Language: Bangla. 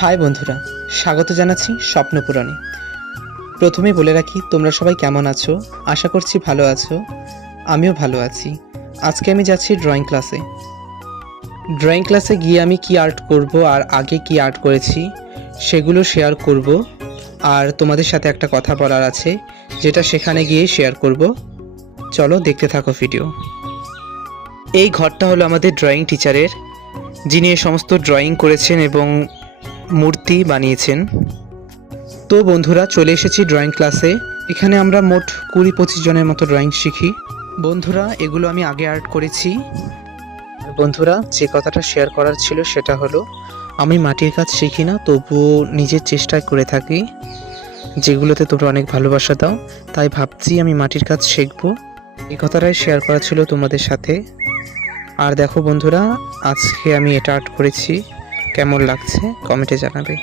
হাই বন্ধুরা, স্বাগত জানাচ্ছি স্বপ্নপূরণে। প্রথমেই বলে রাখি, তোমরা সবাই কেমন আছো? আশা করছি ভালো আছো। আমিও ভালো আছি। আজকে আমি যাচ্ছি ড্রয়িং ক্লাসে। ড্রয়িং ক্লাসে গিয়ে আমি কি আর্ট করব আর আগে কি আর্ট করেছি সেগুলো শেয়ার করব। আর তোমাদের সাথে একটা কথা বলার আছে, যেটা সেখানে গিয়ে শেয়ার করব। চলো দেখতে থাকো ভিডিও। এই ঘরটা হলো আমাদের ড্রয়িং টিচারের, যিনি এ সমস্ত ড্রয়িং করেছেন এবং মূর্তি বানিয়েছেন। তো বন্ধুরা, চলে এসেছি ড্রয়িং ক্লাসে। এখানে আমরা মোট 20-25 জনের মতো ড্রয়িং শিখি। বন্ধুরা, এগুলো আমি আগে আর্ট করেছি। আর বন্ধুরা, যে কথাটা শেয়ার করার ছিল সেটা হলো, আমি মাটির কাজ শিখি না, তবুও নিজের চেষ্টায় করে থাকি, যেগুলোতে তোমরা অনেক ভালোবাসা দাও। তাই ভাবছি আমি মাটির কাজ শিখবো। এই কথাটাই শেয়ার করা ছিল তোমাদের সাথে। আর দেখো বন্ধুরা, আজকে আমি এটা আর্ট করেছি। কেমন লাগছে কমেন্টে জানাবে।